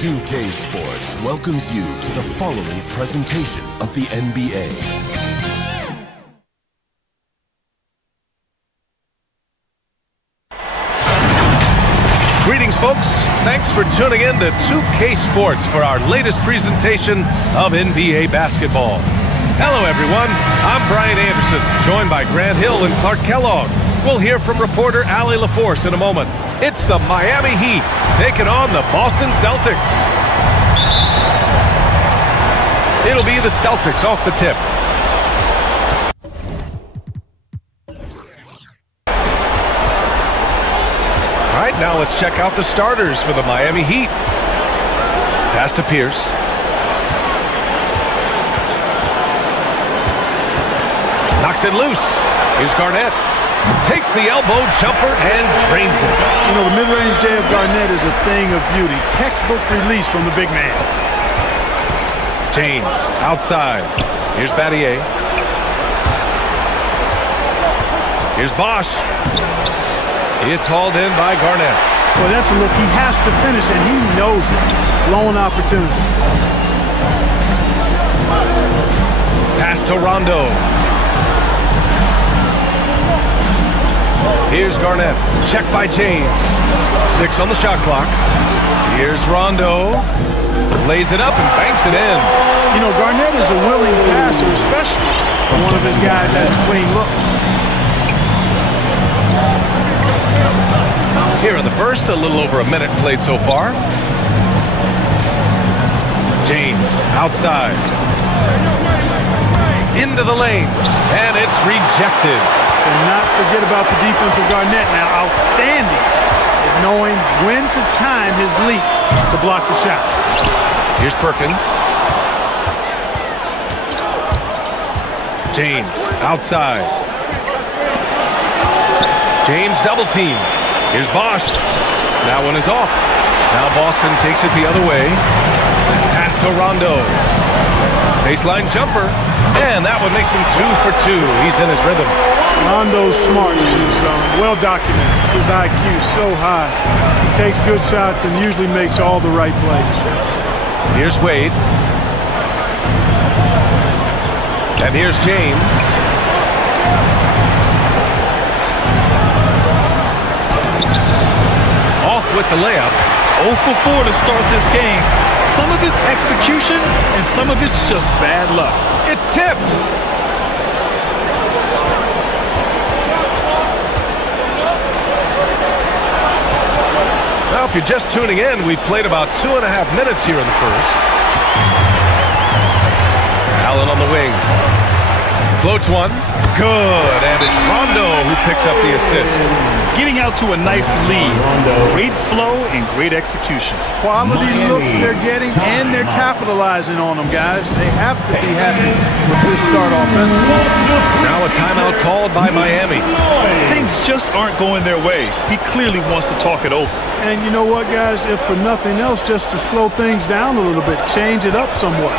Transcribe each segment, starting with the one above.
2K Sports welcomes you to the following presentation of the NBA. Greetings, folks. Thanks for tuning in to 2K Sports for our latest presentation of NBA basketball. Hello, everyone. I'm Brian Anderson, joined by Grant Hill and Clark Kellogg. We'll hear from reporter Allie LaForce in a moment. It's the Miami Heat taking on the Boston Celtics. It'll be the Celtics off the tip. All right, now let's check out the starters for the Miami Heat. Pass to Pierce. Knocks it loose. Here's Garnett. Takes the elbow jumper and drains it. You know, the mid-range J of Garnett is a thing of beauty. Textbook release from the big man. James outside. Here's Battier. Here's Bosch. It's hauled in by Garnett. Well, that's a look he has to finish, and he knows it. Blown opportunity. Pass to Rondo. Here's Garnett. Check by James. 6 on the shot clock. Here's Rondo. Lays it up and banks it in. You know, Garnett is a willing passer, especially when one of his guys has a clean look. Here in the first, a little over a minute played so far. James outside. Into the lane. And it's rejected. And not forget about the defense of Garnett now. Outstanding at knowing when to time his leap to block the shot. Here's Perkins. James outside. James double team. Here's Bosch. That one is off. Now Boston takes it the other way. Pass to Rondo. Baseline jumper. And that one makes him 2 for 2. He's in his rhythm. Rondo's smart in his zone. Well documented. His IQ so high. He takes good shots and usually makes all the right plays. Here's Wade. And here's James. Off with the layup. 0 for 4 to start this game. Some of it's execution, and some of it's just bad luck. It's tipped. Well, if you're just tuning in, we've played about 2.5 minutes here in the first. Allen on the wing. Floats one. Good. And it's Rondo who picks up the assist. Getting out to a nice lead. Great flow and great execution. Quality looks they're getting, and they're capitalizing on them, guys. They have to be happy with this start offensively. Now a timeout called by Miami. Things just aren't going their way. He clearly wants to talk it over. And you know what, guys? If for nothing else, just to slow things down a little bit, change it up somewhat.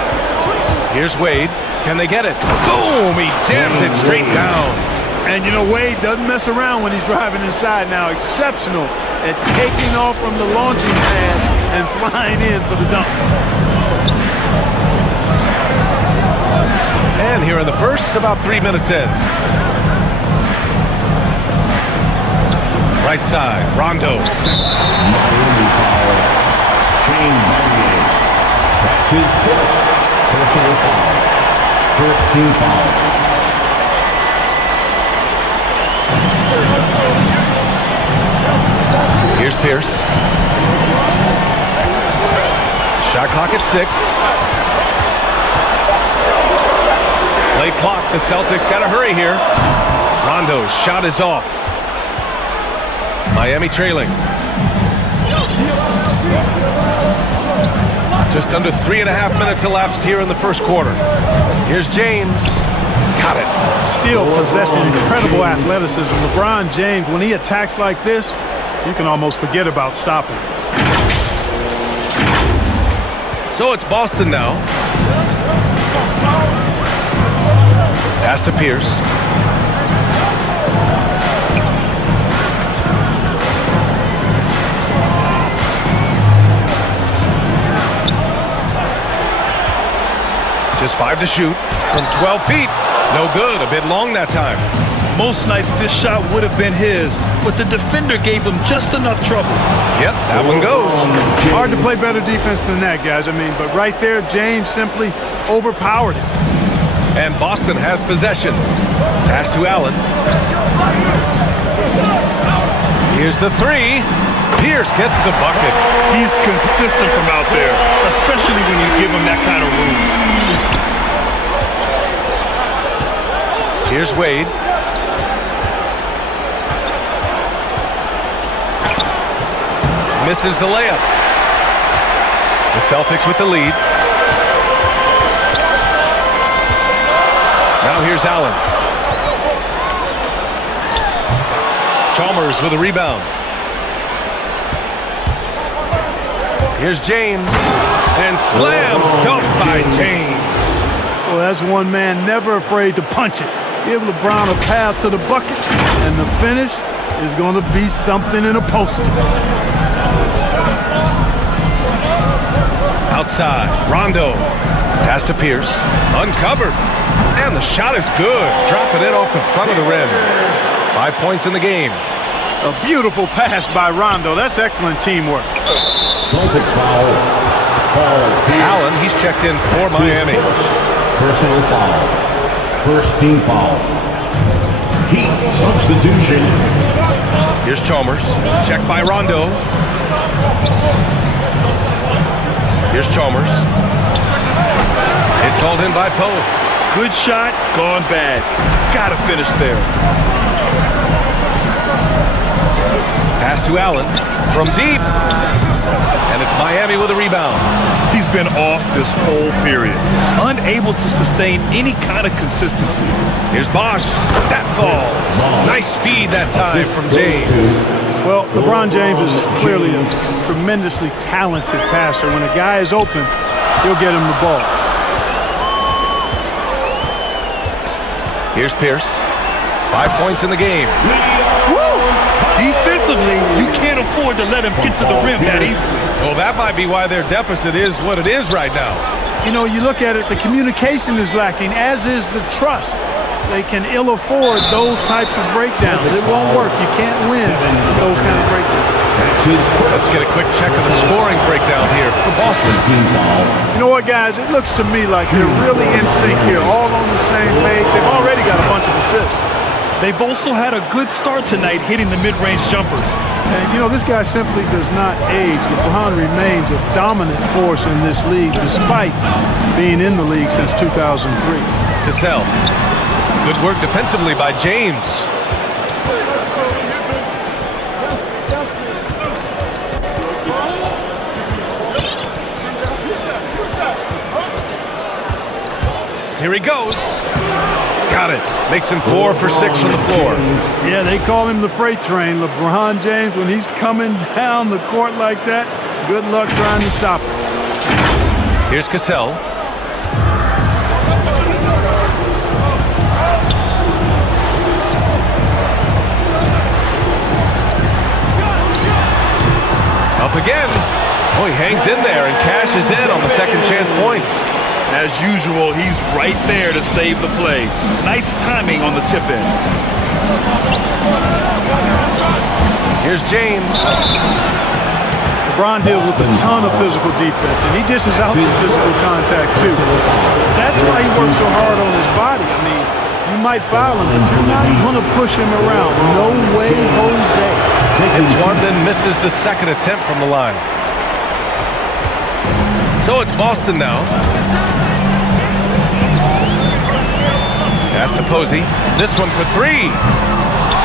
Here's Wade. Can they get it? Boom! He jams it straight down. And you know, Wade doesn't mess around when he's driving inside now. Exceptional at taking off from the launching pad and flying in for the dunk. And here in the first, about 3 minutes in. Right side, Rondo. That's his first personal foul. First team foul. Here's Pierce. Shot clock at 6. Late clock. The Celtics got to hurry here. Rondo's shot is off. Miami trailing. Just under 3.5 minutes elapsed here in the first quarter. Here's James. Got it. Still possessing incredible athleticism. LeBron James, when he attacks like this, you can almost forget about stopping. So it's Boston now. Pass to Pierce. Just 5 to shoot from 12 feet. No good. A bit long that time. Most nights this shot would have been his, but the defender gave him just enough trouble. Yep, that one goes. Hard to play better defense than that, guys. I mean, but right there, James simply overpowered it. And Boston has possession. Pass to Allen. Here's the 3. Pierce gets the bucket. He's consistent from out there, especially when you give him that kind of room. Here's Wade. Misses the layup. The Celtics with the lead. Now here's Allen. Chalmers with a rebound. Here's James. And slam dunk by James. Well, that's one man never afraid to punch it. Give LeBron a path to the bucket, and the finish is going to be something in a poster. Outside, Rondo. Pass to Pierce. Uncovered. And the shot is good. Dropping it off the front of the rim. 5 points in the game. A beautiful pass by Rondo. That's excellent teamwork. Celtics foul. Allen, he's checked in for Miami. Personal foul. First team foul. Heat substitution. Here's Chalmers. Checked by Rondo. Here's Chalmers. It's hauled in by Poe. Good shot, gone bad. Gotta finish there. Pass to Allen from deep. And it's Miami with a rebound. He's been off this whole period, unable to sustain any kind of consistency. Here's Bosch. That falls. Nice feed that time from James. Well, LeBron James is clearly a tremendously talented passer. When a guy is open, he'll get him the ball. Here's Pierce. 5 points in the game. Defensively, you can't afford to let him get to the rim that easily. Well, that might be why their deficit is what it is right now. You know, you look at it, the communication is lacking, as is the trust. They can ill afford those types of breakdowns. It won't work. You can't win those kind of breakdowns. Let's get a quick check of the scoring breakdown here for Boston. You know what, guys? It looks to me like they're really in sync here, all on the same page. They've already got a bunch of assists. They've also had a good start tonight hitting the mid-range jumper. And, you know, this guy simply does not age. LeBron remains a dominant force in this league despite being in the league since 2003. Cassell. Good work defensively by James. Here he goes. Got it. Makes him 4 for 6 from the floor. Yeah, they call him the freight train. LeBron James, when he's coming down the court like that, good luck trying to stop him. Here's Cassell. Up again. Oh, he hangs in there and cashes in on the second chance points. As usual, he's right there to save the play. Nice timing on the tip in. Here's James. LeBron deals with a ton of physical defense, and he dishes out some physical contact, too. That's why he works so hard on his body. I mean, you might foul him, but you're not going to push him around. No way, Jose. Hits one, then misses the second attempt from the line. So it's Boston now. Pass to Posey. This one for 3.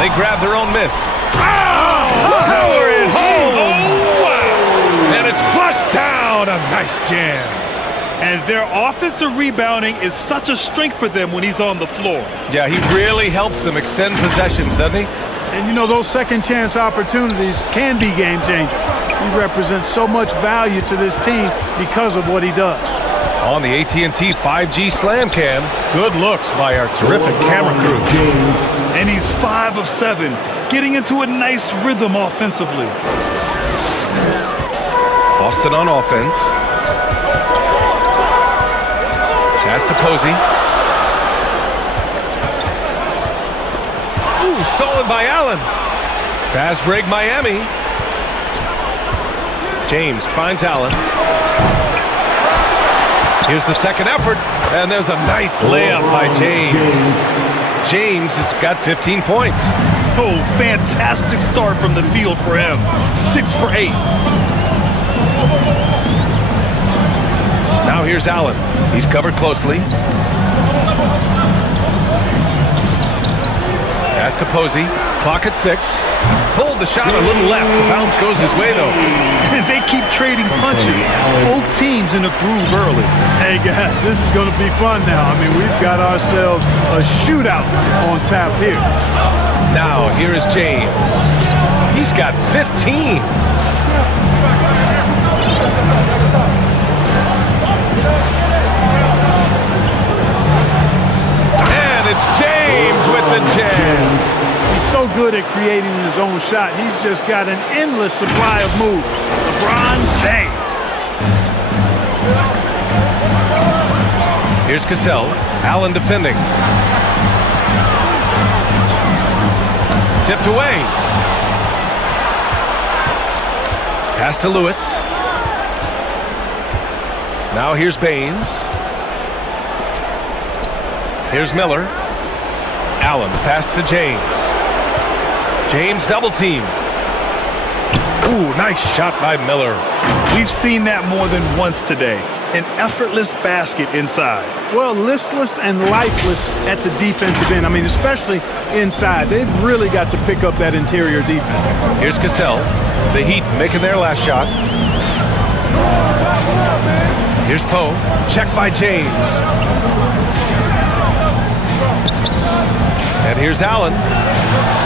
They grab their own miss. Power it home! Oh, wow! And it's flushed down. A nice jam. And their offensive rebounding is such a strength for them when he's on the floor. Yeah, he really helps them extend possessions, doesn't he? And, you know, those second-chance opportunities can be game-changers. He represents so much value to this team because of what he does. On the AT&T 5G Slam Cam, good looks by our terrific camera crew. And he's 5 of 7, getting into a nice rhythm offensively. Boston on offense. Pass to Posey. Ooh, stolen by Allen. Fast break Miami. James finds Allen. Here's the second effort, and there's a nice layup by James. James has got 15 points. Oh, fantastic start from the field for him. 6 for 8. Now here's Allen. He's covered closely. Pass to Posey. Clock at 6. Pulled the shot a little left. The bounce goes his way, though. They keep trading punches. Both teams in a groove early. Hey, guys, this is going to be fun now. I mean, we've got ourselves a shootout on tap here. Now, here is James. He's got 15. And it's James with the jam. He's so good at creating his own shot. He's just got an endless supply of moves. LeBron James. Here's Cassell. Allen defending. Tipped away. Pass to Lewis. Now here's Baines. Here's Miller. Allen, pass to James. James double teamed. Ooh, nice shot by Miller. We've seen that more than once today. An effortless basket inside. Well, listless and lifeless at the defensive end. I mean, especially inside. They've really got to pick up that interior defense. Here's Cassell. The Heat making their last shot. Here's Poe. Check by James. And here's Allen.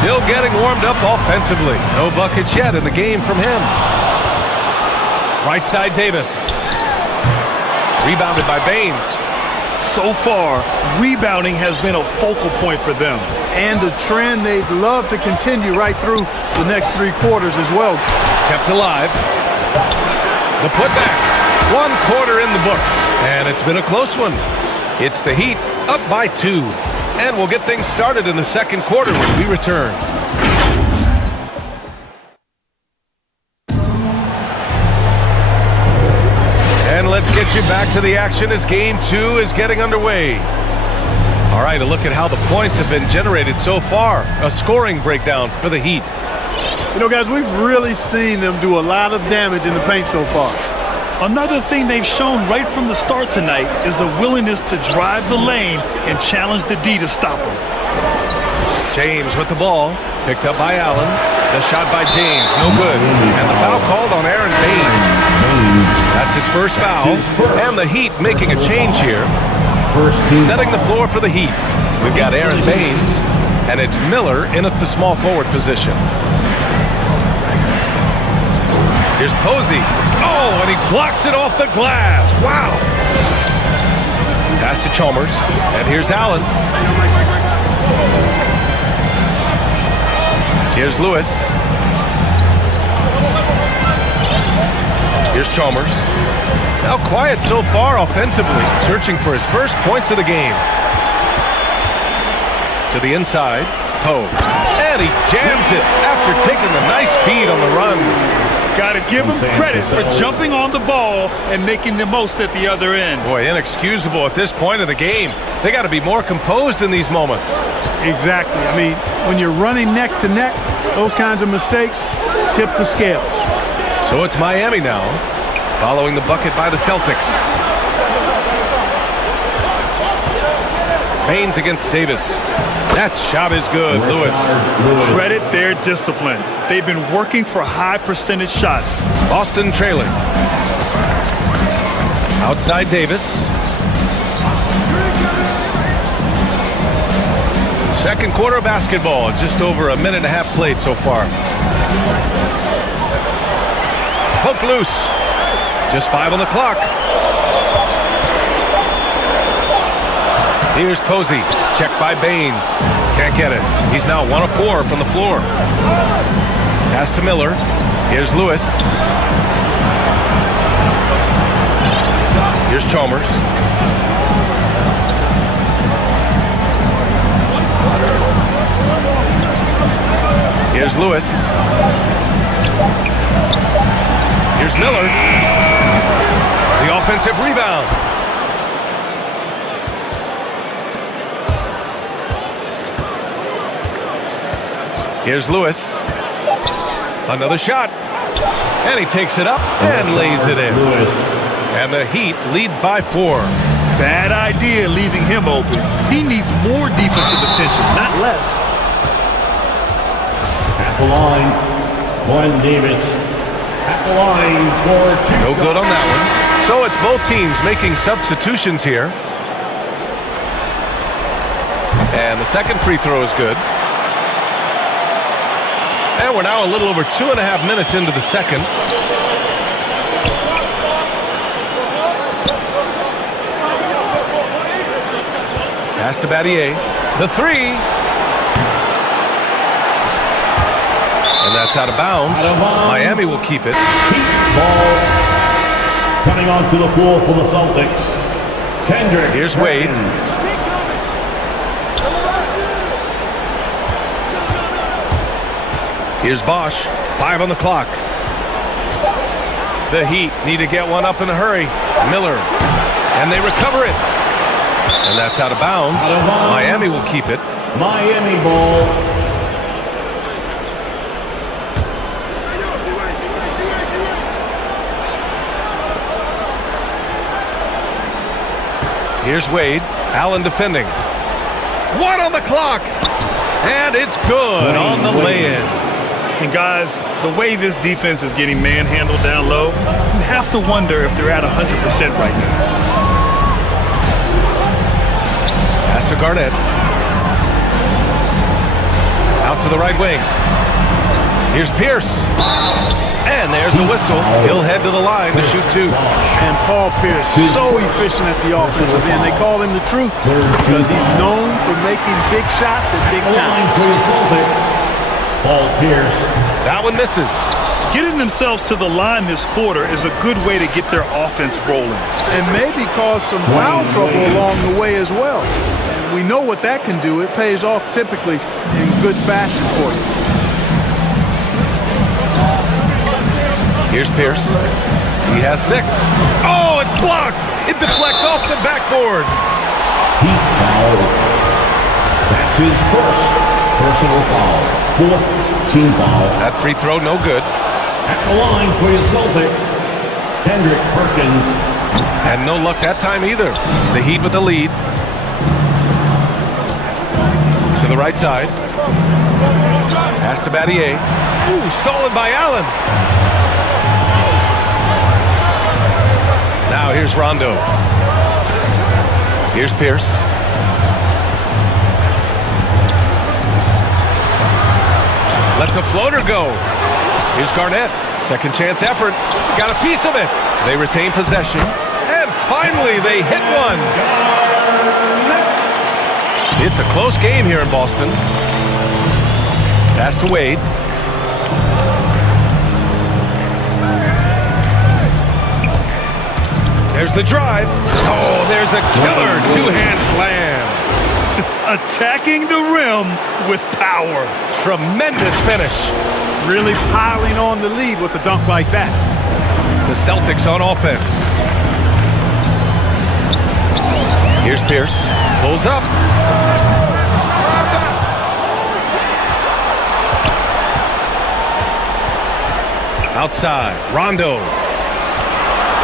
Still getting warmed up offensively. No buckets yet in the game from him. Right side Davis. Rebounded by Baines. So far, rebounding has been a focal point for them. And the trend they'd love to continue right through the next 3 quarters as well. Kept alive. The putback. 1 quarter in the books. And it's been a close one. It's the Heat up by 2. And we'll get things started in the second quarter when we return. And let's get you back to the action as Game 2 is getting underway. All right, a look at how the points have been generated so far. A scoring breakdown for the Heat. You know, guys, we've really seen them do a lot of damage in the paint so far. Another thing they've shown right from the start tonight is a willingness to drive the lane and challenge the D to stop them. James with the ball. Picked up by Allen. The shot by James, no good. And the foul called on Aaron Baines. That's his first foul. And the Heat making a change here. Setting the floor for the Heat. We've got Aaron Baines, and it's Miller in at the small forward position. Here's Posey. Oh, and he blocks it off the glass. Wow. Pass to Chalmers. And here's Allen. Here's Lewis. Here's Chalmers. Now quiet so far offensively. Searching for his first points of the game. To the inside. Poe. And he jams it after taking a nice feed on the run. Got to give him credit for jumping on the ball and making the most at the other end. Boy, inexcusable at this point of the game. They got to be more composed in these moments. Exactly. I mean, when you're running neck to neck, those kinds of mistakes tip the scales. So it's Miami now, following the bucket by the Celtics. Baines against Davis. That shot is good, Lewis. Credit their discipline. They've been working for high percentage shots. Boston trailing. Outside Davis. Second quarter of basketball, just over a minute and a half played so far. Poke loose. Just 5 on the clock. Here's Posey. Checked by Baines. Can't get it. He's now 1 of 4 from the floor. Pass to Miller. Here's Lewis. Here's Chalmers. Here's Lewis. Here's Miller. The offensive rebound. Here's Lewis. Another shot. And he takes it up and lays it in. And the Heat lead by 4. Bad idea leaving him open. He needs more defensive attention, not less. At the line, Glenn Davis. At the line for 2 No good on that one. So it's both teams making substitutions here. And the second free throw is good. And we're now a little over 2.5 minutes into the second. Pass to Battier. The three. And that's out of bounds. Miami will keep it. Ball coming onto the floor for the Celtics. Kendrick. Here's Wade. Here's Bosch. 5 on the clock. The Heat need to get one up in a hurry. Miller. And they recover it. And that's out of bounds. Miami will keep it. Miami ball. Here's Wade. Allen defending. 1 on the clock. And it's good on the lay-in. And guys, the way this defense is getting manhandled down low, you have to wonder if they're at 100% right now. Pass to Garnett. Out to the right wing. Here's Pierce. And there's a whistle. He'll head to the line to shoot 2. And Paul Pierce, so efficient at the offensive end. They call him the truth because he's known for making big shots at big time. Paul Pierce. That one misses. Getting themselves to the line this quarter is a good way to get their offense rolling. And maybe cause some foul trouble along the way as well. And we know what that can do. It pays off typically in good fashion for you. Here's Pierce. He has 6. Oh, it's blocked. It deflects off the backboard. Heat foul. That's his first personal foul. 4th team foul. That free throw, no good. At the line for your Celtics, Kendrick Perkins. And no luck that time either. The Heat with the lead. To the right side. Pass to Battier. Ooh, stolen by Allen. Now here's Rondo. Here's Pierce. Lets a floater go. Here's Garnett. Second chance effort. Got a piece of it. They retain possession. And finally they hit one. It's a close game here in Boston. Pass to Wade. There's the drive. Oh, there's a killer two-hand slam. Attacking the rim with power. Tremendous finish. Really piling on the lead with a dunk like that. The Celtics on offense. Here's Pierce. Pulls up. Outside. Rondo.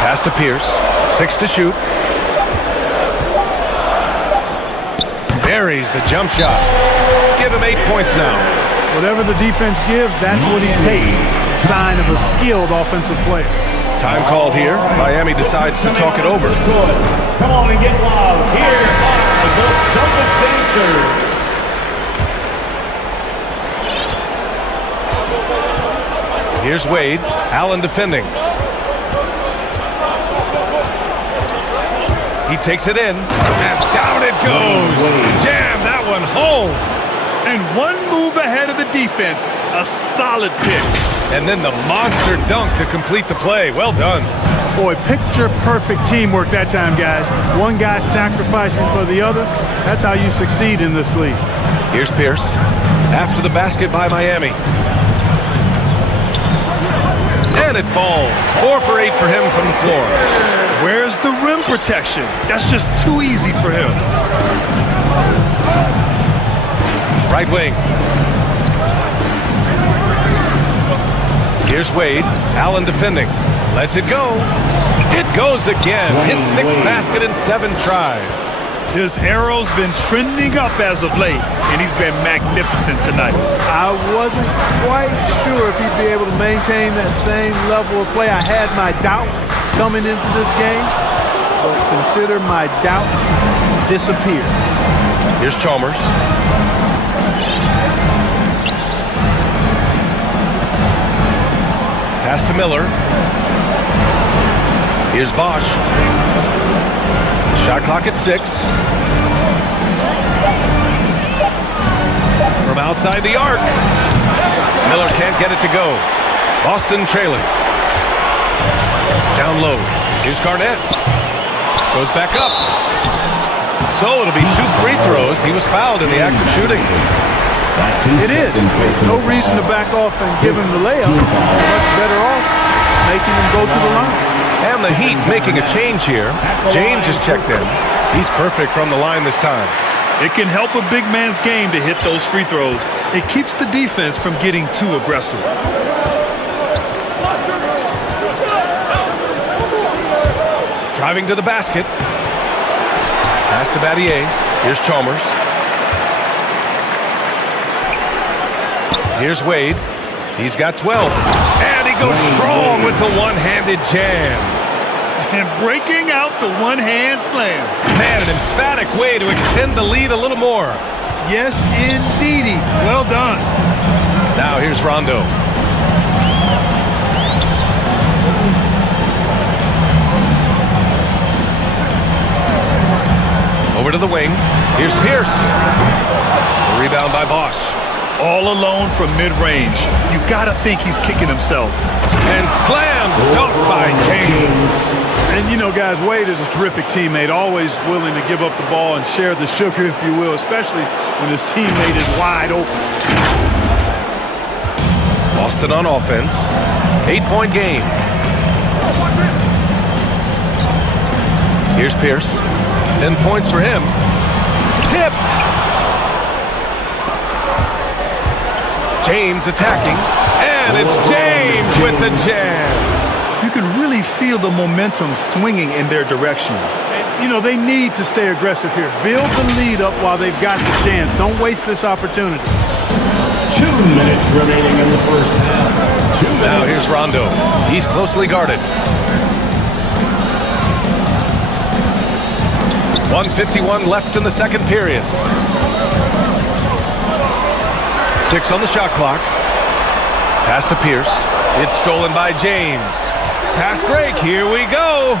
Pass to Pierce. 6 to shoot. Buries the jump shot. Give him 8 points now. Whatever the defense gives, that's what he takes. Sign of a skilled offensive player. Time called here. Miami decides to talk it over. Come on and get loud. Here are the Celtics dancers. Here's Wade. Allen defending. He takes it in, and down it goes. Jam that one home. And one move ahead of the defense. A solid pick. And then the monster dunk to complete the play. Well done. Boy, picture-perfect teamwork that time, guys. One guy sacrificing for the other. That's how you succeed in this league. Here's Pierce. After the basket by Miami. And it falls. 4 for 8 for him from the floor. Where's the rim protection? That's just too easy for him. Right wing. Here's Wade. Allen defending. Lets it go. It goes again. His 6th basket in 7 tries. His arrow's been trending up as of late, and he's been magnificent tonight. I wasn't quite sure if he'd be able to maintain that same level of play. I had my doubts coming into this game, but consider my doubts disappeared. Here's Chalmers. Pass to Miller. Here's Bosch. Shot clock at 6. From outside the arc. Miller can't get it to go. Boston trailing. Down low. Here's Garnett. Goes back up. So it'll be 2 free throws. He was fouled in the act of shooting. It is. No reason to back off and give him the layup. Much better off making him go to the line. And the Heat making a change here. James is checked in. He's perfect from the line this time. It can help a big man's game to hit those free throws. It keeps the defense from getting too aggressive. Driving to the basket. Pass to Battier. Here's Chalmers. Here's Wade. He's got 12. And he goes strong with the one-handed jam. And breaking out the one-hand slam. Man, an emphatic way to extend the lead a little more. Yes, indeedy. Well done. Now here's Rondo. Over to the wing. Here's Pierce. The rebound by Bosch. All alone from mid-range. You gotta think he's kicking himself. And slam dunk by James. And you know, guys, Wade is a terrific teammate, always willing to give up the ball and share the sugar, if you will, especially when his teammate is wide open. Boston on offense. 8-point game. Here's Pierce. 10 points for him. Tipped. James attacking. And it's James with the jam. You can really feel the momentum swinging in their direction. You know, they need to stay aggressive here. Build the lead up while they've got the chance. Don't waste this opportunity. 2 minutes remaining in the first half. 2 minutes. Now here's Rondo. He's closely guarded. 1:51 left in the second period. 6 on the shot clock. Pass to Pierce. It's stolen by James. Fast break. Here we go.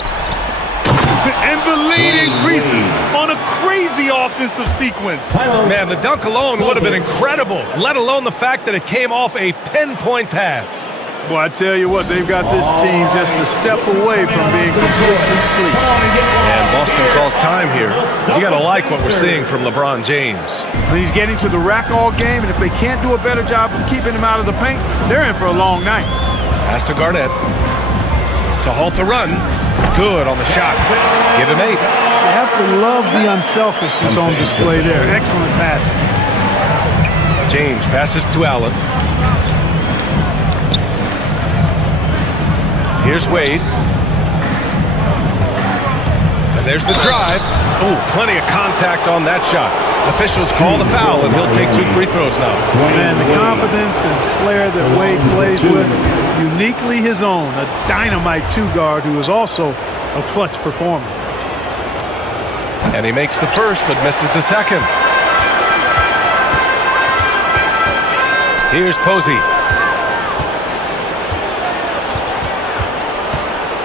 And the lead increases on a crazy offensive sequence. Man, the dunk alone would have been incredible, let alone the fact that it came off a pinpoint pass. Well, I tell you what, they've got this team just a step away from being completely asleep. And Boston calls time here. You got to like what we're seeing from LeBron James. But he's getting to the rack all game, and if they can't do a better job of keeping him out of the paint, they're in for a long night. Pass to Garnett. To halt the run. Good on the shot. Give him 8. You have to love the unselfishness on display there. Excellent pass. James passes to Allen. Here's Wade. And there's the drive. Oh, plenty of contact on that shot. Officials call the foul, and he'll take 2 free throws now. Man, the confidence and flair that Wade plays with, uniquely his own. A dynamite 2-guard who is also a clutch performer. And he makes the first, but misses the second. Here's Posey.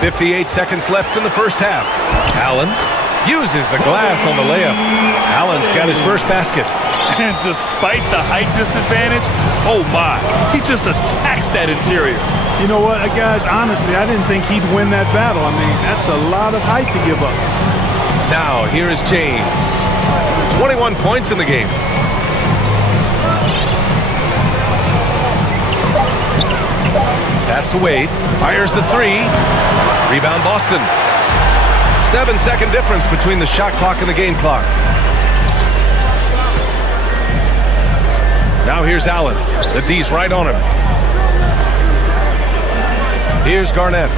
58 seconds left in the first half. Allen uses the glass on the layup. Allen's got his first basket. And despite the height disadvantage, oh my, he just attacks that interior. You know what, guys, honestly, I didn't think he'd win that battle. I mean, that's a lot of height to give up. Now, here is James. 21 points in the game. Pass to Wade. Fires the three. Rebound Boston. 7-second difference between the shot clock and the game clock. Now here's Allen. The D's right on him. Here's Garnett.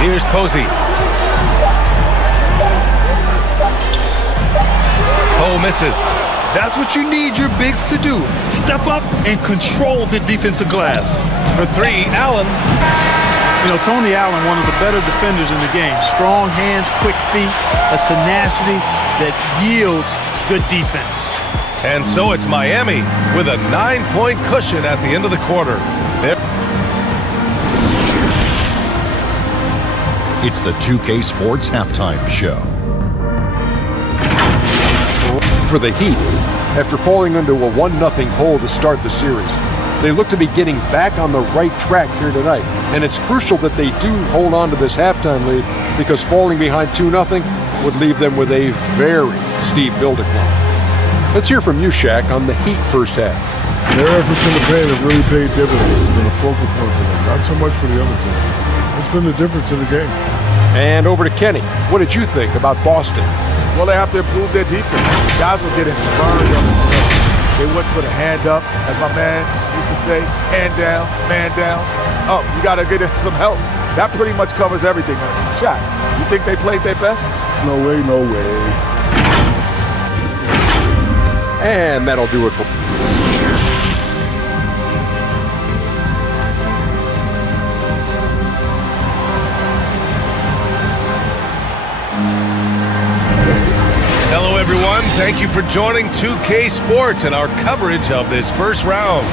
Here's Posey. Poe misses. That's what you need your bigs to do. Step up and control the defensive glass. For three, Allen. You know, Tony Allen, one of the better defenders in the game. Strong hands, quick feet, a tenacity that yields good defense. And so it's Miami with a 9-point cushion at the end of the quarter. It's the 2K Sports Halftime Show. For the Heat, after falling into a 1-0 hole to start the series, they look to be getting back on the right track here tonight. And it's crucial that they do hold on to this halftime lead, because falling behind 2-0 would leave them with a very steep bill decline. Let's hear from you, Shaq, on the Heat first half. Their efforts in the paint have really paid dividends. It's been a focal point for them, not so much for the other team. It's been the difference in the game. And over to Kenny. What did you think about Boston? Well, they have to improve their defense. Guys were getting burned up. They wouldn't put a hand up, as my man used to say, hand down, man down. Oh, you got to get some help. That pretty much covers everything. Shaq, you think they played their best? No way, no way. And that'll do it for... Hello, everyone. Thank you for joining 2K Sports and our coverage of this first round.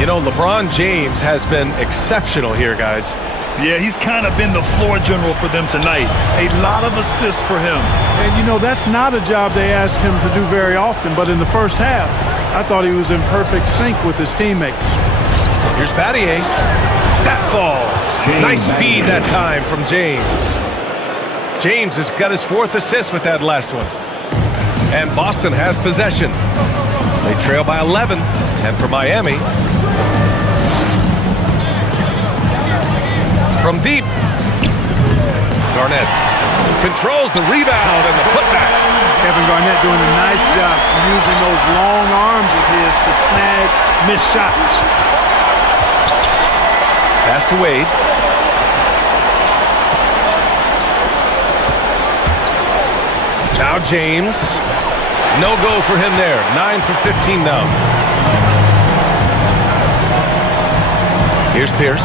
You know, LeBron James has been exceptional here, guys. Yeah, he's kind of been the floor general for them tonight. A lot of assists for him. And, you know, that's not a job they ask him to do very often. But in the first half, I thought he was in perfect sync with his teammates. Here's Battier. That falls. Nice feed that time from James. James has got his 4th assist with that last one. And Boston has possession. They trail by 11. And for Miami, from deep, Garnett controls the rebound and the putback. Kevin Garnett doing a nice job using those long arms of his to snag missed shots. Pass to Wade. Now James. No go for him there. 9 for 15 now. Here's Pierce.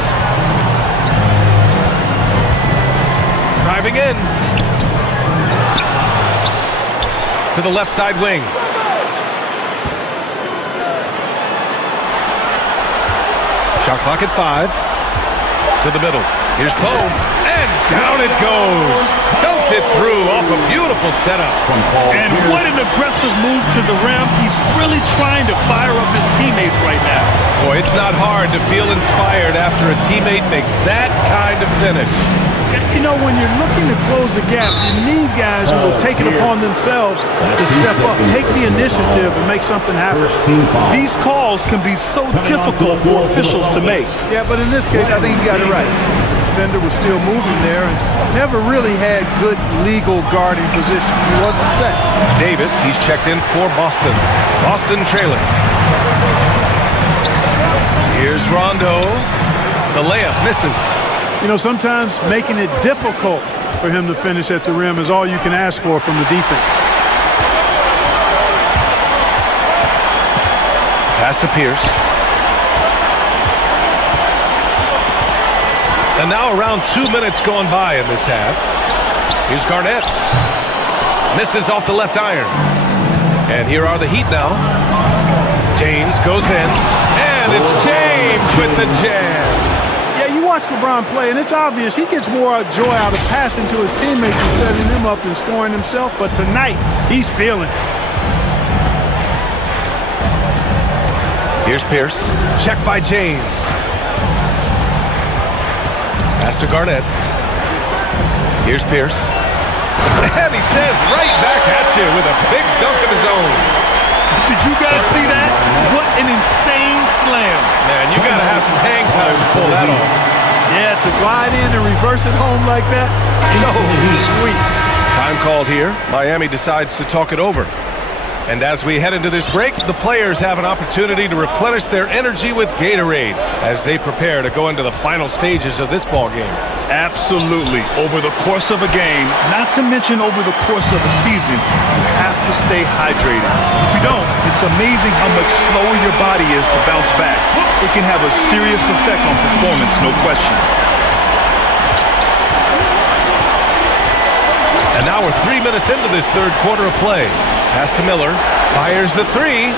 Driving in. To the left side wing. Shot clock at 5. To the middle. Here's Poe. And down it goes. Dumped it through off a beautiful setup. And what an aggressive move to the rim. He's really trying to fire up his teammates right now. Boy, it's not hard to feel inspired after a teammate makes that kind of finish. You know, when you're looking to close the gap, you need guys who will take it upon themselves to step up, take the initiative, and make something happen. These calls can be so difficult for officials to make. Yeah, but in this case, I think you got it right. The defender was still moving there and never really had good legal guarding position. He wasn't set. Davis, he's checked in for Boston. Boston trailing. Here's Rondo. The layup misses. You know, sometimes making it difficult for him to finish at the rim is all you can ask for from the defense. Pass to Pierce. And now around 2 minutes going by in this half. Here's Garnett. Misses off the left iron. And here are the Heat now. James goes in. And it's James with the jam. Yeah, you watch LeBron play, and it's obvious he gets more joy out of passing to his teammates and setting them up than scoring himself. But tonight, he's feeling it. Here's Pierce. Check by James. Pass to Garnett. Here's Pierce. And he says right back at you with a big dunk of his own. Did you guys see that? What an insane slam. Man, you got to have some hang time to pull that off. Yeah, to glide in and reverse it home like that, so sweet. Time called here. Miami decides to talk it over. And as we head into this break, the players have an opportunity to replenish their energy with Gatorade as they prepare to go into the final stages of this ball game. Absolutely. Over the course of a game, not to mention over the course of a season, you have to stay hydrated. If you don't, it's amazing how much slower your body is to bounce back. It can have a serious effect on performance, no question. And now we're 3 minutes into this third quarter of play. Pass to Miller, fires the three.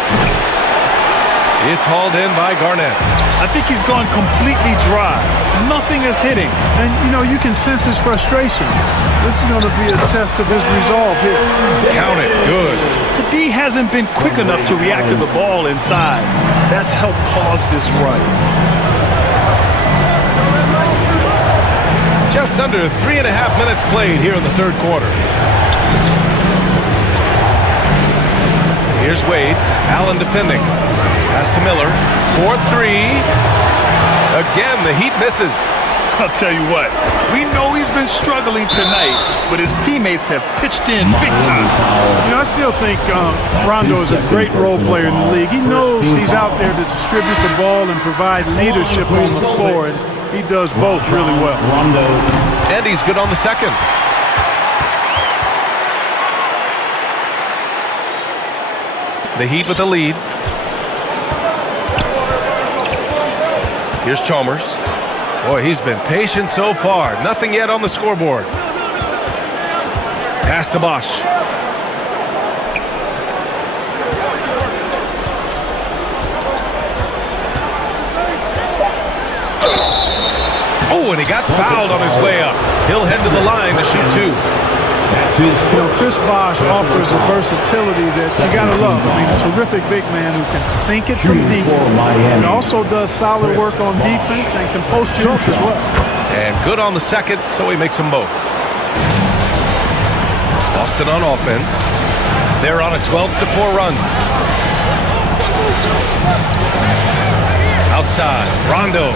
It's hauled in by Garnett. I think he's gone completely dry. Nothing is hitting. And, you know, you can sense his frustration. This is going to be a test of his resolve here. Count it, good. The D hasn't been quick enough to react to the ball inside. That's helped cause this run. Just under 3.5 minutes played here in the third quarter. Here's Wade. Allen defending. Pass to Miller. 4-3. Again, the Heat misses. I'll tell you what, we know he's been struggling tonight, but his teammates have pitched in big time. You know, I still think Rondo is a great role player in the league. He knows he's out there to distribute the ball and provide leadership on the floor, and he does both really well. And he's good on the second. The Heat with the lead. Here's Chalmers. Boy, he's been patient so far. Nothing yet on the scoreboard. Pass to Bosch. Oh, and he got fouled on his way up. He'll head to the line to shoot two. You know, Chris Bosh offers a versatility that you got to love. I mean, a terrific big man who can sink it from deep and also does solid work on defense and can post you up as well. And good on the second, so he makes them both. Boston on offense. They're on a 12-4 run. Outside, Rondo.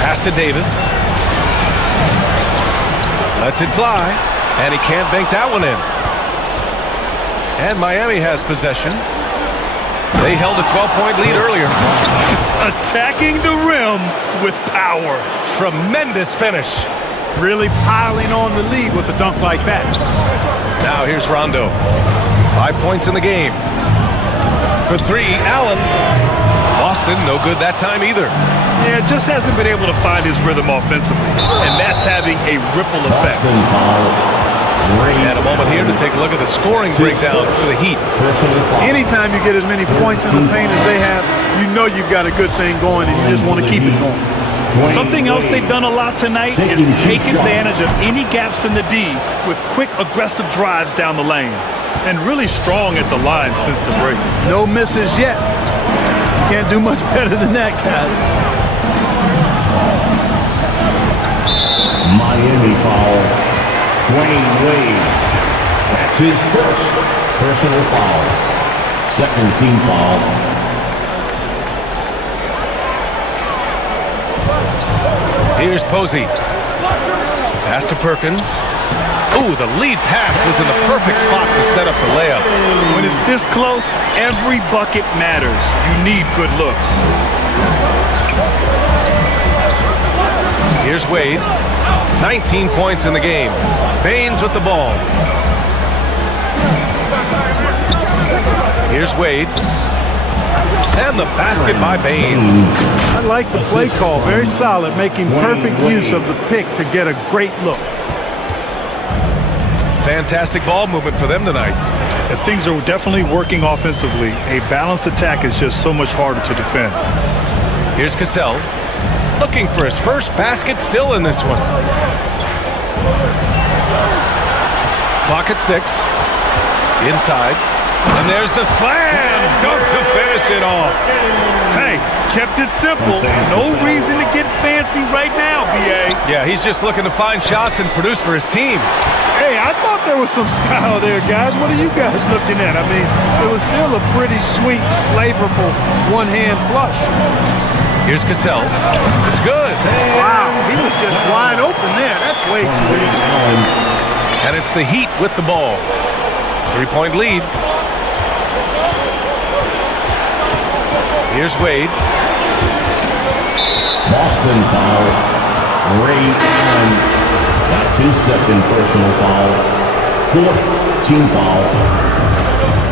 Pass to Davis. Lets it fly, and he can't bank that one in. And Miami has possession. They held a 12-point lead earlier. Attacking the rim with power. Tremendous finish. Really piling on the lead with a dunk like that. Now here's Rondo. 5 points in the game. For three, Allen. Boston, no good that time either. Yeah, just hasn't been able to find his rhythm offensively, and that's having a ripple effect. And a moment here to take a look at the scoring breakdown for the Heat. Anytime you get as many points in the paint as they have, you know you've got a good thing going and you just want to keep it going. Something else they've done a lot tonight is take advantage of any gaps in the D with quick, aggressive drives down the lane. And really strong at the line since the break. No misses yet. You can't do much better than that, guys. Miami foul. Dwayne Wade. That's his first personal foul. Second team foul. Here's Posey. Pass to Perkins. Ooh, the lead pass was in the perfect spot to set up the layup. When it's this close, every bucket matters. You need good looks. Here's Wade. 19 points in the game. Baines with the ball. Here's Wade. And the basket by Baines. I like the play call. Very solid, making perfect use of the pick to get a great look. Fantastic ball movement for them tonight. Things are definitely working offensively. A balanced attack is just so much harder to defend. Here's Cassell. Looking for his first basket still in this one. Clock at 6. Inside. And there's the slam dunk to finish it off. Hey, kept it simple. No reason to get fancy. fancy right now, B.A. Yeah, he's just looking to find shots and produce for his team. Hey, I thought there was some style there, guys. What are you guys looking at? I mean, it was still a pretty sweet, flavorful one-hand flush. Here's Cassell. It's good. Wow, he was just wide open there. That's way too easy. And it's the Heat with the ball. 3-point lead. Here's Wade. Boston foul. Ray Allen. That's his second personal foul. Fourth team foul.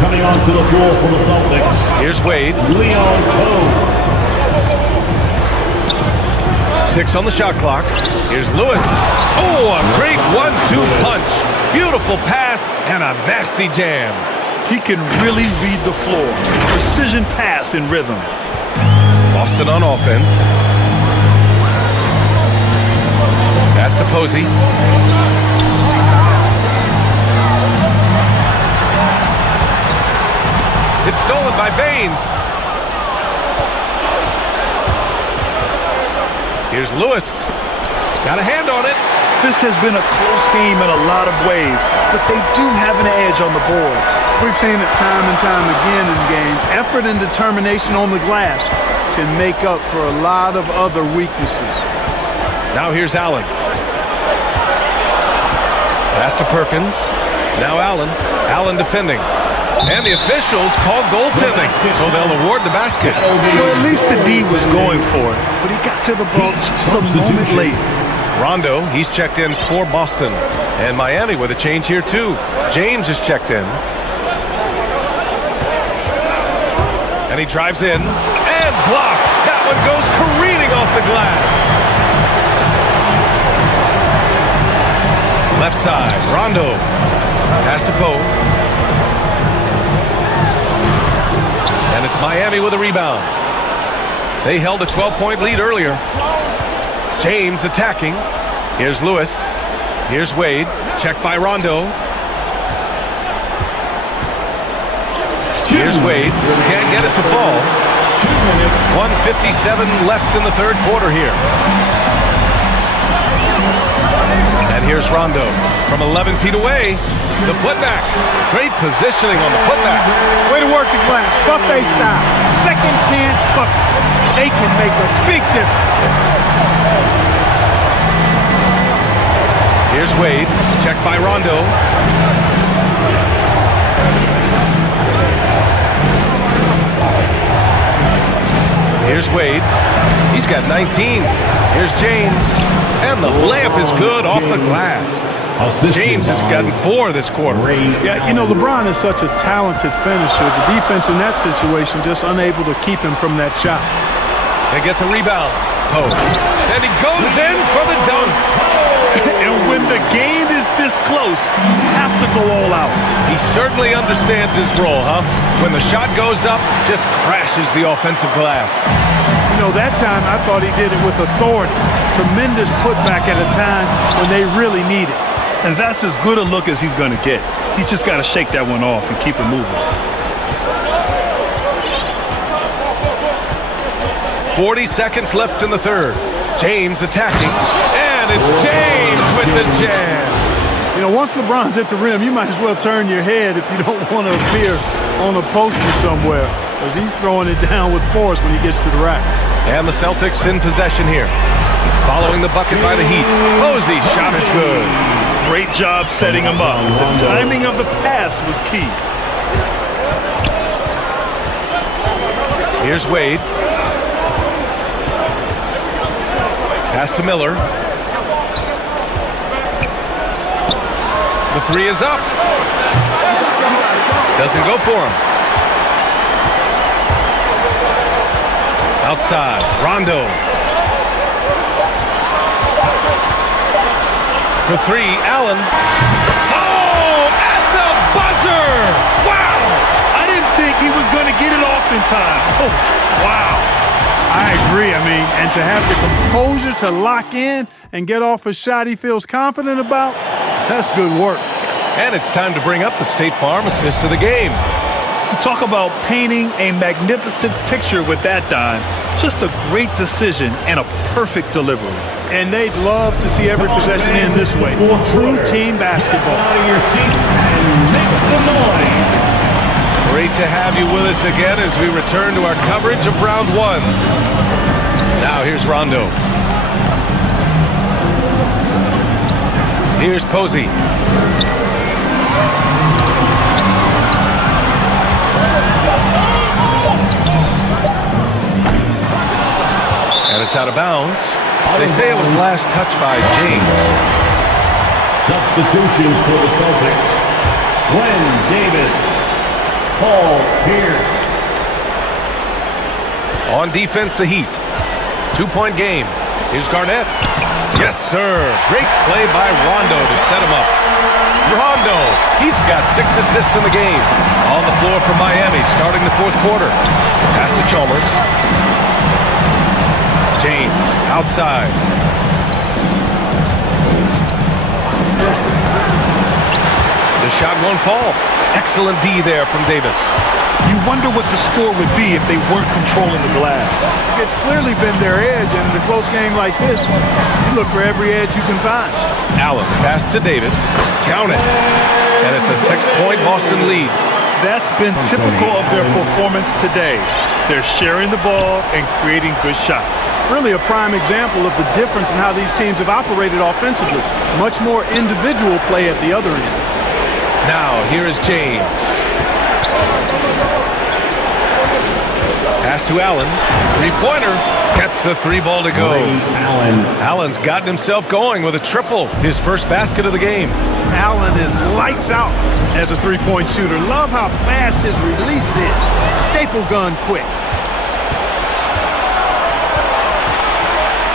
Coming onto the floor for the Celtics. Here's Wade. Leon Poe. 6 on the shot clock. Here's Lewis. Oh, a great 1-2 punch. Beautiful pass and a nasty jam. He can really read the floor. Precision pass in rhythm. Boston on offense. Pass to Posey. It's stolen by Baines. Here's Lewis. Got a hand on it. This has been a close game in a lot of ways, but they do have an edge on the boards. We've seen it time and time again in games. Effort and determination on the glass can make up for a lot of other weaknesses. Now here's Allen. Pass to Perkins. Now Allen. Allen defending. And the officials called goaltending, so they'll award the basket. Well, at least the D was going for it, but he got to the ball just a moment late. Rondo, he's checked in for Boston. And Miami with a change here too. James is checked in. And he drives in and blocked. That one goes careening off the glass. Left side, Rondo. Pass to Poe. And it's Miami with a rebound. They held a 12-point lead earlier. James attacking. Here's Lewis. Here's Wade. Checked by Rondo. Here's Wade. Can't get it to fall. 1:57 left in the third quarter here. And here's Rondo from 11 feet away. The putback. Great positioning on the putback. Way to work the glass. Buffet style. Second chance bucket. They can make a big difference. Here's Wade. Checked by Rondo. Here's Wade. He's got 19. Here's James. And the layup is good off the glass. James has gotten 4 this quarter. Yeah, you know, LeBron is such a talented finisher. The defense in that situation just unable to keep him from that shot. They get the rebound. Poe. And he goes in for the dunk. And when the game is this close, you have to go all out. He certainly understands his role, huh? When the shot goes up, just crashes the offensive glass. You know, that time I thought he did it with authority. Tremendous putback at a time when they really need it. And that's as good a look as he's going to get. He's just got to shake that one off and keep it moving. 40 seconds left in the third. James attacking. And it's James with the jam. You know, once LeBron's at the rim, you might as well turn your head if you don't want to appear on a poster somewhere, because he's throwing it down with force when he gets to the rack. And the Celtics in possession here. Following the bucket by the Heat. Posey's shot is good. Great job setting him up. The timing of the pass was key. Here's Wade. Pass to Miller. The 3 is up. Doesn't go for him. Outside, Rondo. For 3, Allen. Oh, at the buzzer! Wow! I didn't think he was going to get it off in time. Oh, wow. I agree. I mean, and to have the composure to lock in and get off a shot he feels confident about, that's good work. And it's time to bring up the State Farm assist of the game. Talk about painting a magnificent picture with that dime. Just a great decision and a perfect delivery. And they'd love to see every possession end this way. True team basketball. Out of your seats and make some noise. Great to have you with us again as we return to our coverage of round one. Now here's Rondo. Here's Posey. And it's out of bounds. They say it was last touched by James. Substitutions for the Celtics. Glenn Davis. Paul Pierce. On defense, the Heat. 2-point game. Here's Garnett. Yes, sir. Great play by Rondo to set him up. Rondo, he's got 6 assists in the game. On the floor for Miami, starting the fourth quarter. Pass to Chalmers. James, outside. The shot won't fall. Excellent D there from Davis. You wonder what the score would be if they weren't controlling the glass. It's clearly been their edge, and in a close game like this, you look for every edge you can find. Allen, pass to Davis. Count it. And it's a 6-point Boston lead. That's been typical of their performance today. They're sharing the ball and creating good shots. Really a prime example of the difference in how these teams have operated offensively. Much more individual play at the other end. Now, here is James. Pass to Allen. Three-pointer. Gets the 3-ball to go. Allen's gotten himself going with a triple. His first basket of the game. Allen is lights out as a three-point shooter. Love how fast his release is. Staple gun quick.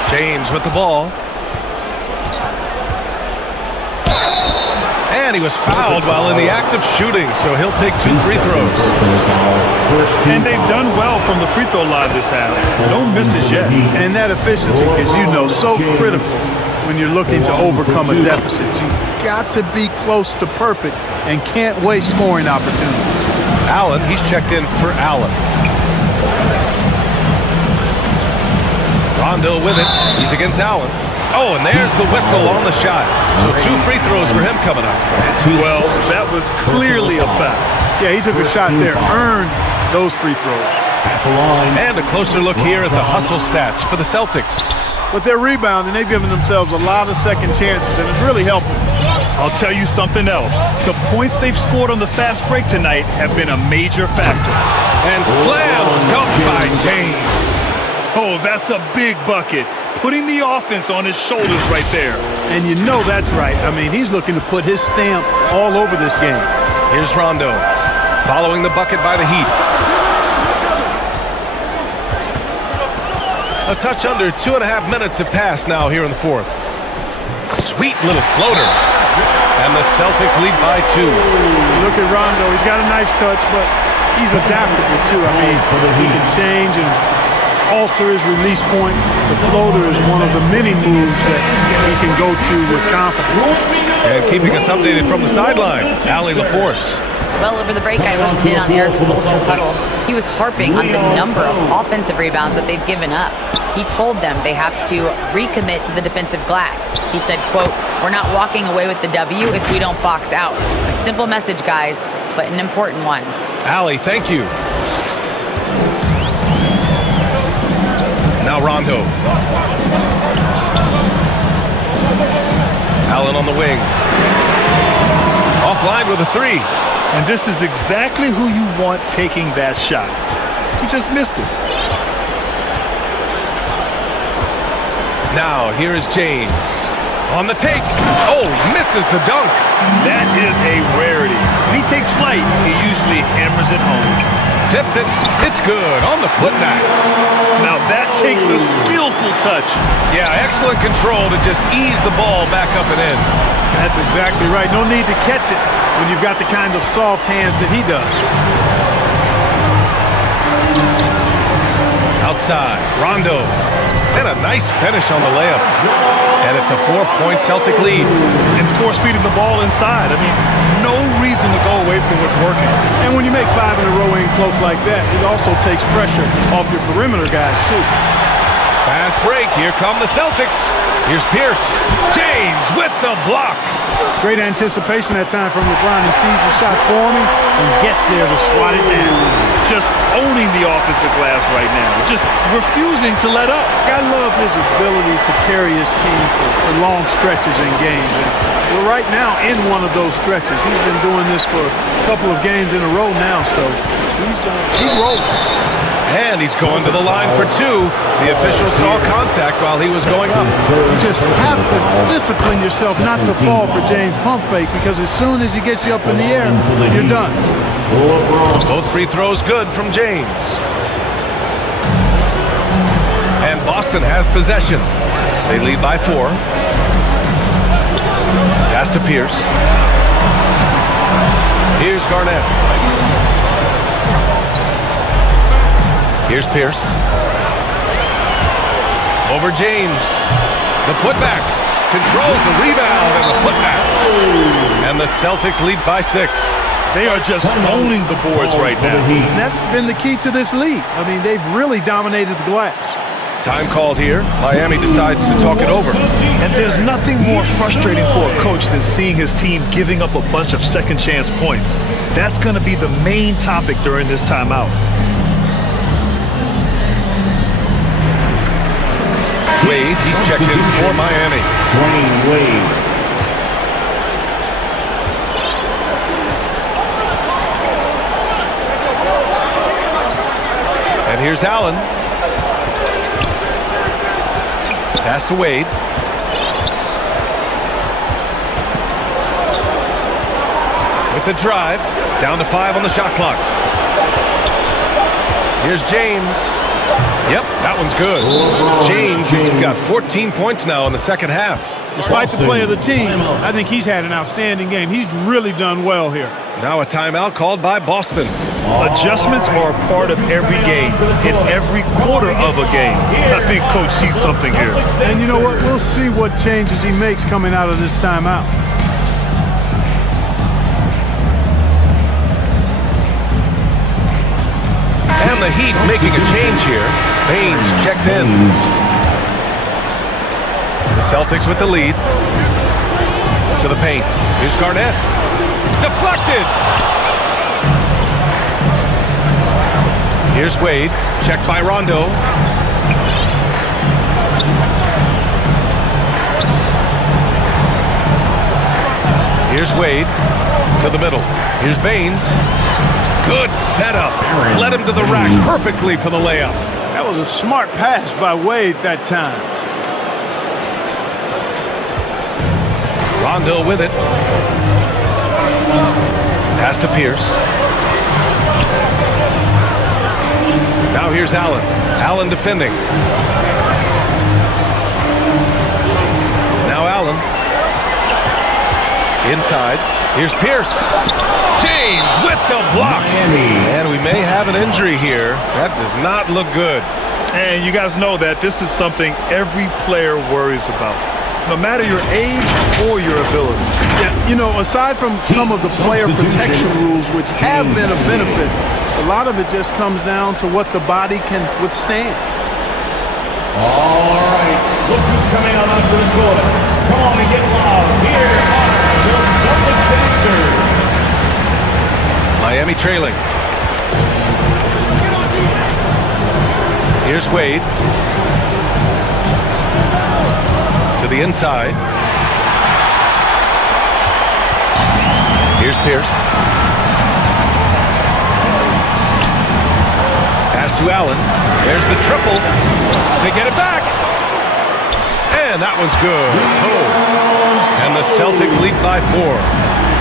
James with the ball. And he was fouled while in the act of shooting, so he'll take 2 free throws. And they've done well from the free throw line this half. No misses yet. And that efficiency is, you know, so critical when you're looking to overcome a deficit. You've got to be close to perfect and can't waste scoring opportunities. Allen, he's checked in for Allen. Rondo with it. He's against Allen. Oh, and there's the whistle on the shot. So 2 free throws for him coming up. Well, that was clearly a foul. Yeah, he took a shot there, earned those free throws. And a closer look here at the hustle stats for the Celtics. But they're rebounding. They've given themselves a lot of second chances, and it's really helping. I'll tell you something else. The points they've scored on the fast break tonight have been a major factor. And slam dunk by James. Oh, that's a big bucket. Putting the offense on his shoulders right there. And you know that's right. I mean, he's looking to put his stamp all over this game. Here's Rondo, following the bucket by the Heat. A touch under 2.5 minutes have passed now here in the fourth. Sweet little floater. And the Celtics lead by 2. Look at Rondo. He's got a nice touch, but he's adaptable too. I mean, he can change and alter his release point. The floater is one of the many moves that he can go to with confidence. And keeping us updated from the sideline, Allie LaForce. Well, over the break, I listened in on Eric Spoelstra's huddle. He was harping on the number of offensive rebounds that they've given up. He told them they have to recommit to the defensive glass. He said, quote, "We're not walking away with the W if we don't box out." A simple message, guys, but an important one. Allie, thank you. Now Rondo. Allen on the wing. Offline with a 3. And this is exactly who you want taking that shot. He just missed it. Now here is James. On the take. Oh, misses the dunk. That is a rarity. When he takes flight, he usually hammers it home. Tips it. It's good on the putback. Now that takes a skillful touch. Yeah, excellent control to just ease the ball back up and in. That's exactly right. No need to catch it when you've got the kind of soft hands that he does. Outside, Rondo. And a nice finish on the layup. And it's a 4-point Celtic lead. And force feeding the ball inside. I mean, no reason to go away from what's working. And when you make 5 in a row in close like that, it also takes pressure off your perimeter guys, too. Fast break. Here come the Celtics. Here's Pierce. James with the block. Great anticipation that time from LeBron. He sees the shot forming and gets there to swat it down. Just owning the offensive glass right now. Just refusing to let up. I love his ability to carry his team for long stretches in games. And we're right now in one of those stretches. He's been doing this for a couple of games in a row now, so he's rolling. And he's going to the line for 2. The official saw contact while he was going up. You just have to discipline yourself not to fall for James pump fake, because as soon as he gets you up in the air, you're done. Both free throws good from James. And Boston has possession. They lead by 4. Pass to Pierce. Here's Garnett. Here's Pierce. Over James. The putback. Controls the rebound and the putback. And the Celtics lead by 6. They are just owning the boards right now. And that's been the key to this lead. I mean, they've really dominated the glass. Time called here. Miami decides to talk it over. And there's nothing more frustrating for a coach than seeing his team giving up a bunch of second chance points. That's going to be the main topic during this timeout. Wade, he's checked in for Miami. Dwayne Wade. And here's Allen. Pass to Wade. With the drive. Down to 5 on the shot clock. Here's James. Yep, that one's good. James has got 14 points now in the second half. Despite the play of the team, I think he's had an outstanding game. He's really done well here. Now a timeout called by Boston. Adjustments are a part of every game, in every quarter of a game. I think Coach sees something here. And you know what? We'll see what changes he makes coming out of this timeout. And the Heat making a change here. Baines checked in. The Celtics with the lead. To the paint. Here's Garnett. Deflected. Here's Wade. Checked by Rondo. Here's Wade. To the middle. Here's Baines. Good setup. Led him to the rack perfectly for the layup. That was a smart pass by Wade that time. Rondo with it. Pass to Pierce. Now here's Allen. Allen defending. Now Allen. Inside. Here's Pierce. James with the block. And we may have an injury here. That does not look good. And you guys know that this is something every player worries about, no matter your age or your ability. Yeah, you know, aside from some of the player protection rules, which have been a benefit, a lot of it just comes down to what the body can withstand. All right, look who's coming on onto the court. Come on and get loud. Here are the Celtics dancers. Miami trailing. Here's Wade. To the inside. Here's Pierce. Pass to Allen. There's the triple. They get it back. And that one's good. Oh. And the Celtics lead by 4.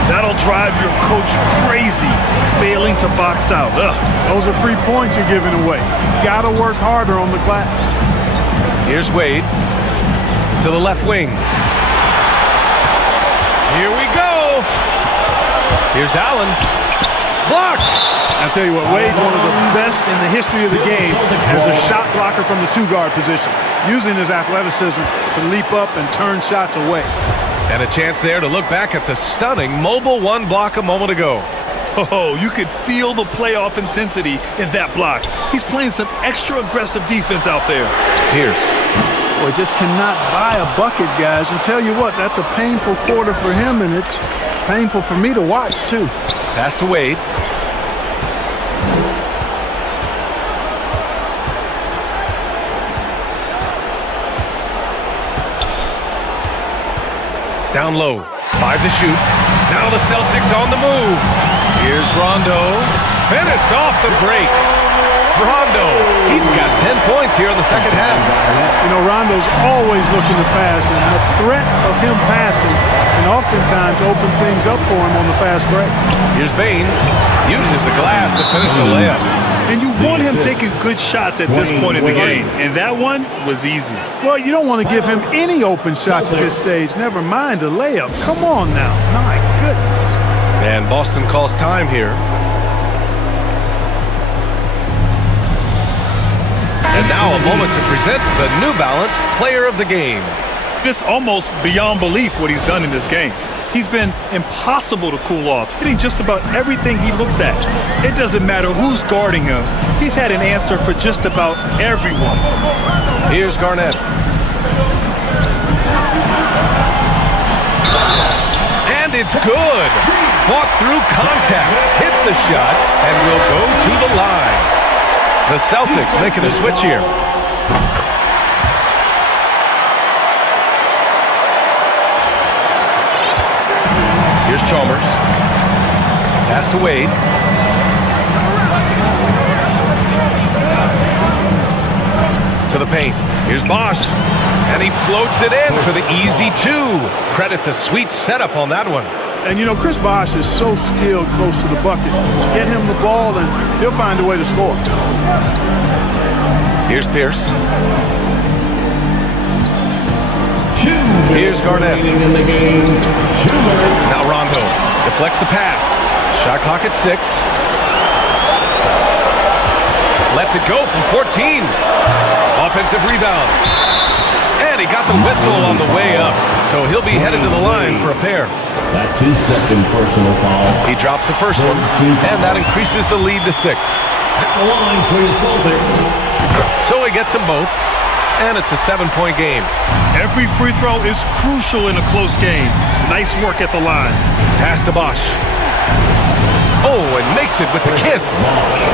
That'll drive your coach crazy, failing to box out. Ugh. Those are free points you're giving away. You gotta work harder on the glass. Here's Wade. To the left wing. Here we go. Here's Allen. Blocked. I tell you what, Wade's one of the best in the history of the game as a shot blocker from the two-guard position, using his athleticism to leap up and turn shots away. And a chance there to look back at the stunning mobile one block a moment ago. Oh, you could feel the playoff intensity in that block. He's playing some extra aggressive defense out there. Pierce. Boy, just cannot buy a bucket, guys. And tell you what, that's a painful quarter for him, and it's painful for me to watch, too. Pass to Wade. Down low. 5 to shoot. Now the Celtics on the move. Here's Rondo. Finished off the break. Rondo. He's got 10 points here in the second half. You know, Rondo's always looking to pass, and the threat of him passing can oftentimes open things up for him on the fast break. Here's Baines. Uses the glass to finish the layup. And you want him taking good shots at this point in the game. And that one was easy. Well, you don't want to give him any open shots at this stage. Never mind a layup. Come on now. My goodness. And Boston calls time here. And now a moment to present the New Balance Player of the Game. It's almost beyond belief what he's done in this game. He's been impossible to cool off, hitting just about everything he looks at. It doesn't matter who's guarding him. He's had an answer for just about everyone. Here's Garnett. And it's good. Fought through contact, hit the shot, and will go to the line. The Celtics making a switch here. Here's Chalmers. Pass to Wade. To the paint. Here's Bosch. And he floats it in for the easy 2. Credit the sweet setup on that one. And, you know, Chris Bosch is so skilled close to the bucket. Get him the ball, and he'll find a way to score. Here's Pierce. Here's Garnett. Now Rondo deflects the pass. Shot clock at 6. Lets it go from 14. Offensive rebound. And he got the whistle on the way up. So he'll be headed to the line for a pair. That's his second personal foul. He drops the first one, and that increases the lead to 6. At the line for the Celtics. So he gets them both, and it's a 7-point game. Every free throw is crucial in a close game. Nice work at the line. Pass to Bosch. Oh, and makes it with the kiss.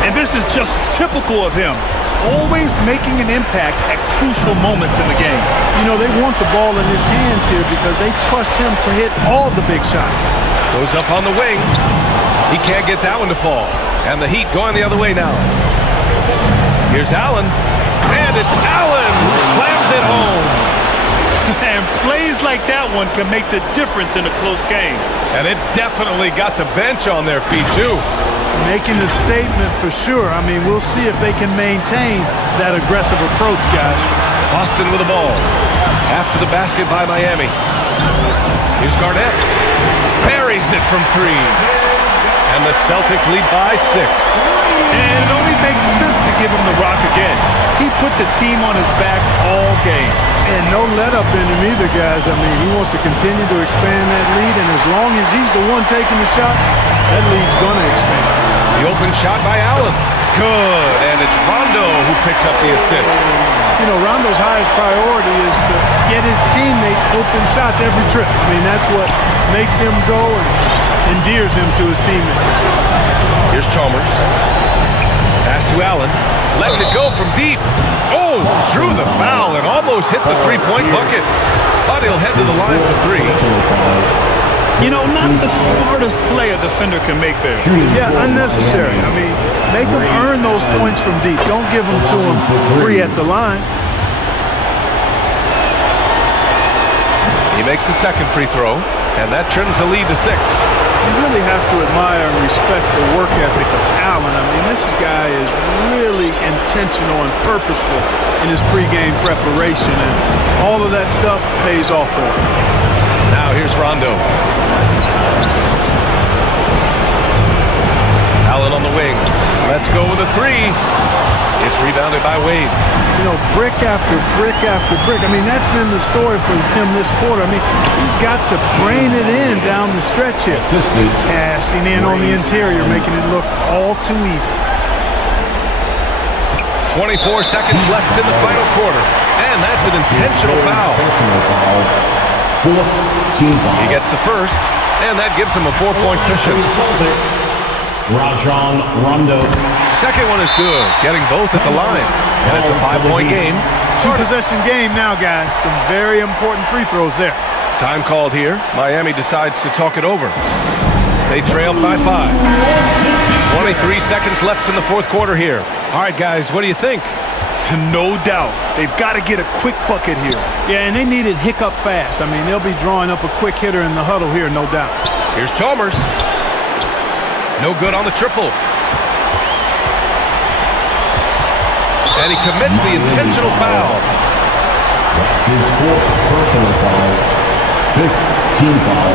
And this is just typical of him. Always making an impact at crucial moments in the game. You know, they want the ball in his hands here because they trust him to hit all the big shots. Goes up on the wing. He can't get that one to fall. And the Heat going the other way now. Here's Allen. And it's Allen who slams it home. And plays like that one can make the difference in a close game. And it definitely got the bench on their feet, too. Making a statement for sure. I mean, we'll see if they can maintain that aggressive approach, guys. Boston with the ball. After the basket by Miami. Here's Garnett. Buries it from 3. And the Celtics lead by 6. And it only makes sense to give him the rock again. He put the team on his back all game. And no let up in him either, guys. I mean, he wants to continue to expand that lead, and as long as he's the one taking the shots, that lead's going to expand. The open shot by Allen. Good. And it's Rondo who picks up the assist. You know, Rondo's highest priority is to get his teammates open shots every trip. I mean, that's what makes him go and endears him to his teammates. Here's Chalmers. Pass to Allen. Lets it go from deep. Oh, drew the foul and almost hit the three-point bucket. But he'll head to the line for 3. You know, not the smartest play a defender can make there. Yeah, unnecessary. I mean, make him earn those points from deep. Don't give them to him free at the line. He makes the second free throw, and that trims the lead to 6. You really have to admire and respect the work ethic of Allen. I mean, this guy is really intentional and purposeful in his pregame preparation, and all of that stuff pays off for him. Now here's Rondo. Allen on the wing. Let's go with a three. It's rebounded by Wade. You know, brick after brick after brick. I mean, that's been the story for him this quarter. I mean, he's got to brain it in down the stretch here. Cashing in on the interior, making it look all too easy. 24 seconds left in the final quarter. And that's an intentional foul. He gets the first, and that gives him a 4-point cushion. Rajon Rondo. Second one is good, getting both at the line. And it's a 5-point game. Two-possession game now, guys. Some very important free throws there. Time called here. Miami decides to talk it over. They trail by 5. 23 seconds left in the fourth quarter here. All right, guys, what do you think? No doubt. They've got to get a quick bucket here. Yeah, and they need it hiccup fast. I mean, they'll be drawing up a quick hitter in the huddle here, no doubt. Here's Chalmers. No good on the triple. And he commits the intentional foul. That's his 4th personal foul. 5th team foul.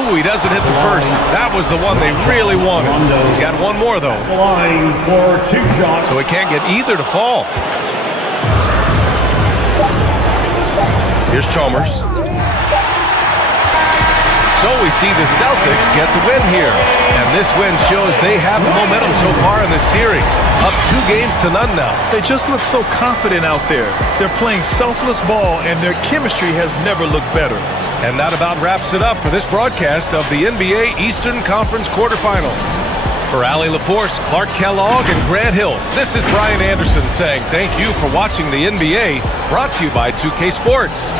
Ooh, he doesn't hit the first. That was the one they really wanted. He's got one more, though. Line for 2 shots. So he can't get either to fall. Here's Chalmers. So we see the Celtics get the win here. And this win shows they have the momentum so far in this series. Up 2 games to none now. They just look so confident out there. They're playing selfless ball, and their chemistry has never looked better. And that about wraps it up for this broadcast of the NBA Eastern Conference quarterfinals. For Allie LaForce, Clark Kellogg, and Grant Hill, this is Brian Anderson saying thank you for watching the NBA, brought to you by 2K Sports.